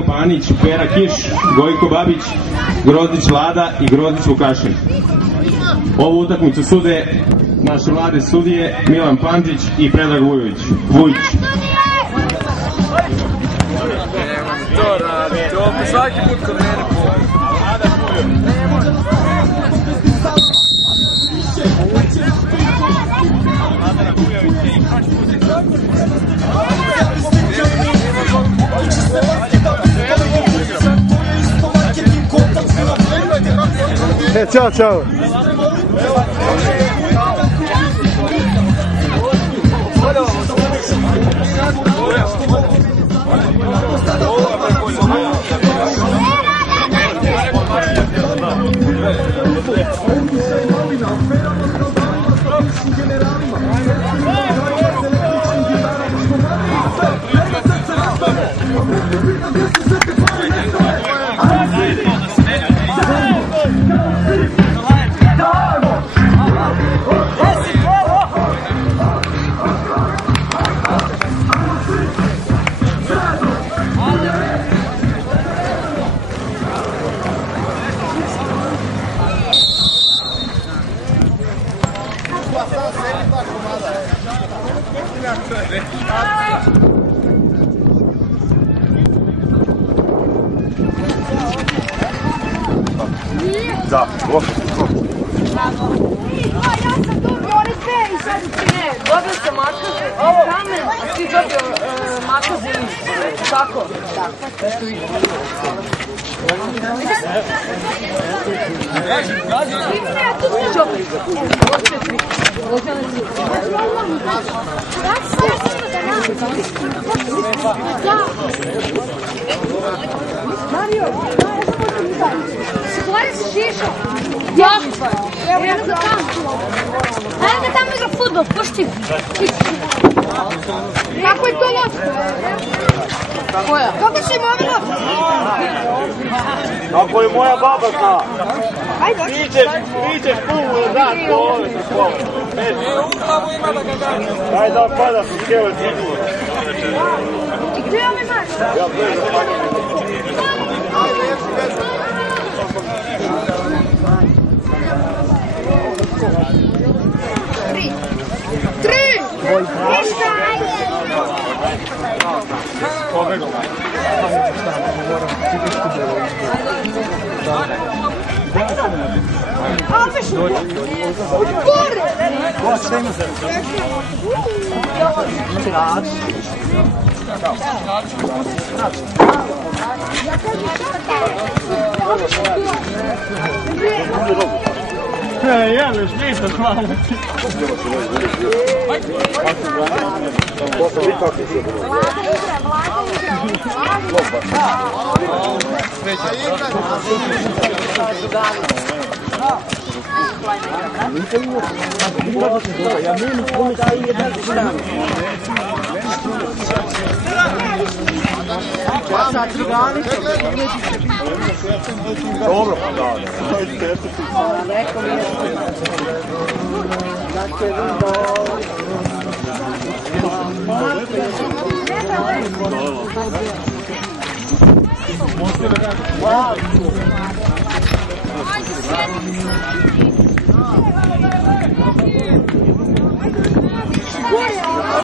Panić, Pera Kiš, Gojko Babić, Grozdić Lada i Grozdić Vukašin. Ovu utakmicu sude naše mlade sudije Milan Pandžić i Predrag Vujić. To radite, opet svaki put kod mene Ćao, čao. Da, ja sam dobio one sve i sad ne, dobio sam makaze, kamen, a ti dobio makaze i tako. Ne, tu si čopri. Mario, Sklari se šiša. Ja? Evo ga tamo. Ajde ga tamo igra futbol, pušti. Kako je to lopta? Koja? Kako se ima ove lopta? ako je moja baba zna. Ajde. Vićeš pumu da znaš ko ove se škole. Ajde da pada su skele cidu. I gdje je ovaj mač? Ja gledam panje. Tri! Ništa, ajde! Alveš, gore! Jeleš, nisam hvala ti. Dobro, da.